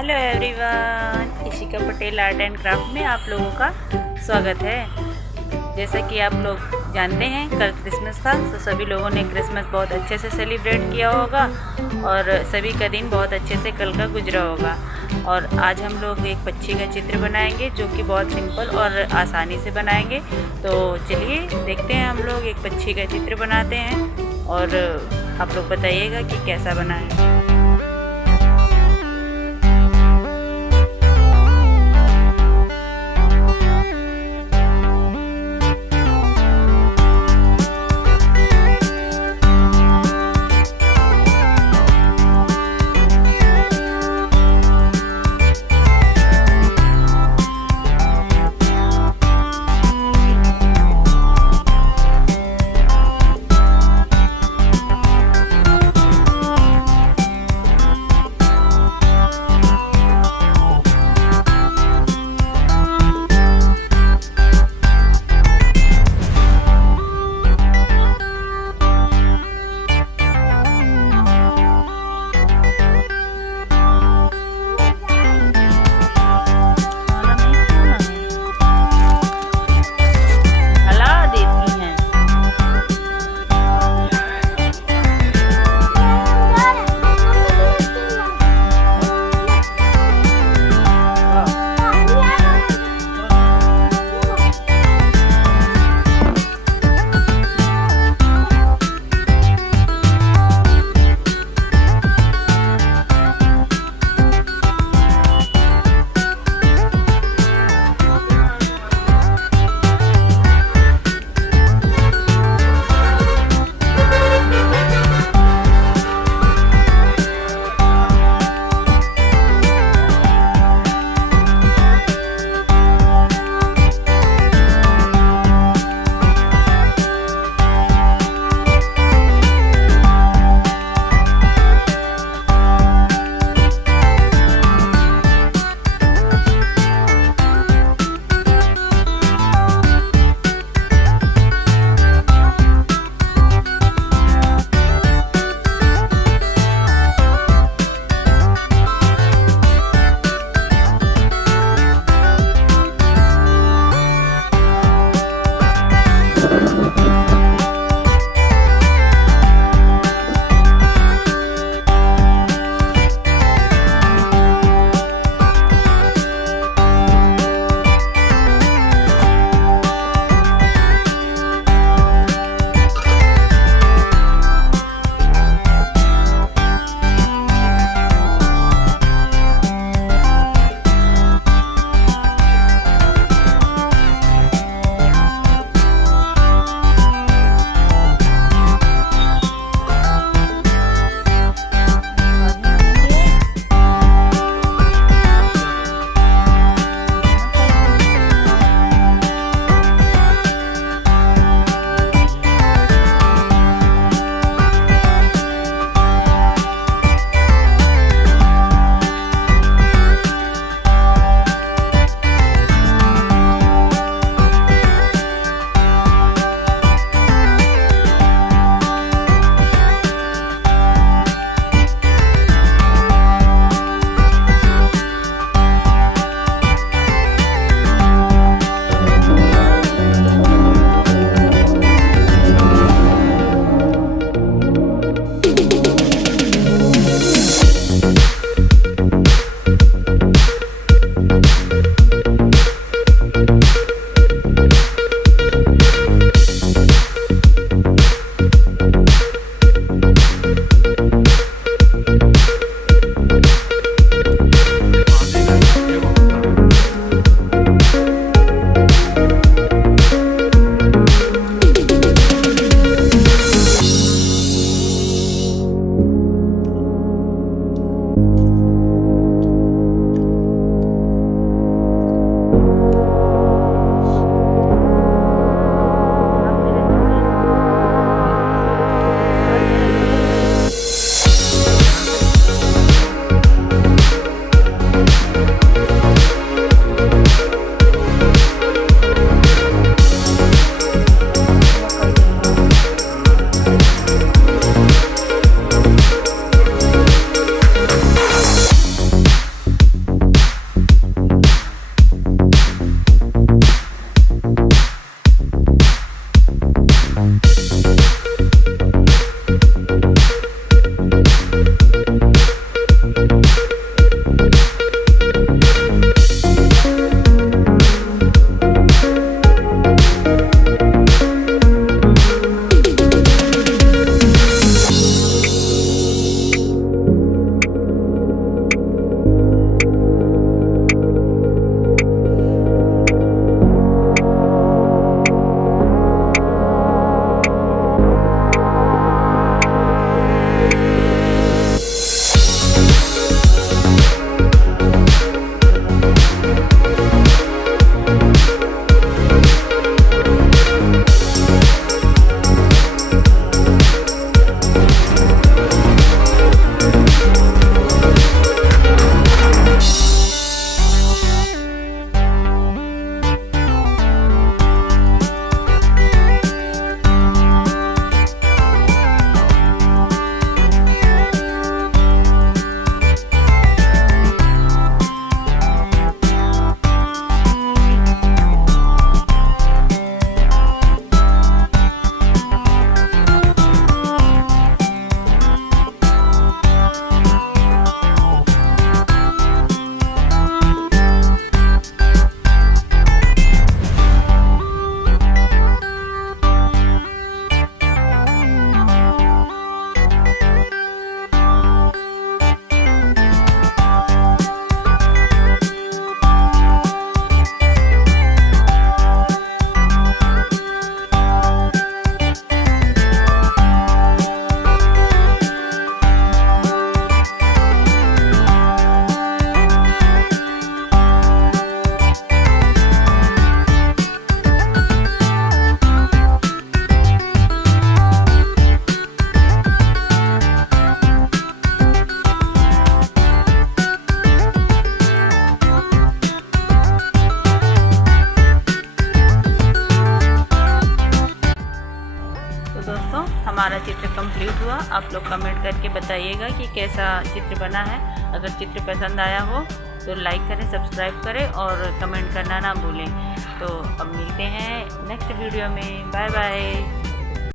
Hello everyone, Ishika Patel art and craft में आप लोगों का स्वागत है। जैसा कि आप लोग जानते हैं, कल क्रिसमस था, तो सभी लोगों ने क्रिसमस बहुत अच्छे से सेलिब्रेट किया होगा और सभी का दिन बहुत अच्छे से कल का गुजरा होगा। और आज हम लोग एक पक्षी का चित्र बनाएंगे जो कि बहुत सिंपल और आसानी से बनाएंगे। तो चलिए देखते हैं, हम लोग एक पक्षी का चित्र बनाते हैं और आप लोग बताइएगा कि कैसा बना है। कंप्लीट हुआ। आप लोग कमेंट करके बताइएगा कि कैसा चित्र बना है। अगर चित्र पसंद आया हो तो लाइक करें, सब्सक्राइब करें और कमेंट करना ना भूलें। तो अब मिलते हैं नेक्स्ट वीडियो में। Bye bye.